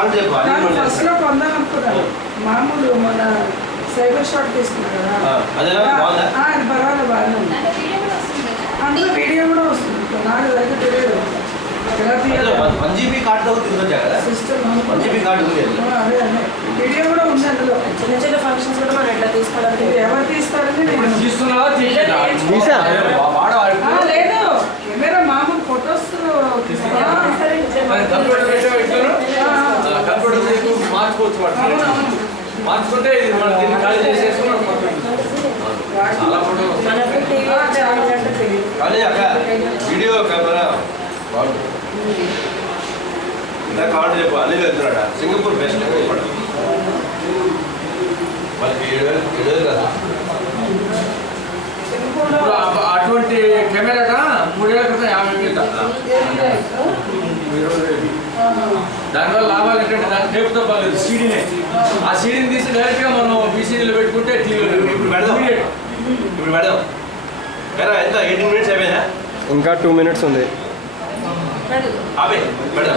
First లో కొందాం అనుకున్నాను. మామూలు మన సైబర్ షాట్ తీసుకున్నాను కదా, అది పర్వాలేదు, బాగానే ఉంది. అందులో వీడియో కూడా వస్తుంది. నాకు దగ్గర తెలియదు వీడియో కూడా ఉంది అందులో. చిన్న చిన్న ఫంక్షన్స్ కూడా మనం ఎట్లా తీసుకోవడానికి ఎవరు తీస్తారని లేదు, కెమెరా మామూలు ఫొటోస్ మార్చుకుంటే వీడియో కెమెరా ఇంత కార్డు చెప్పు. అల్లి వెళ్తున్నాడా సింగపూర్ బెస్ట్ వాళ్ళకి 7,000 కదా. అటువంటి కెమెరాట 3 ఏళ్ల క్రితం 50,000. దానివల్ల లాభాలు ఏంటంటే దాన్ని టేపుతో బాగాలేదు, సీడీనే. ఆ సీడీని తీసి డైరెక్ట్గా మనం బీసీడీలో పెట్టుకుంటే టీవీలో ఇప్పుడు పెడదాం. ఎంత 18 minutes అయిపోయినా? ఇంకా 2 minutes ఉంది. పెడదాం.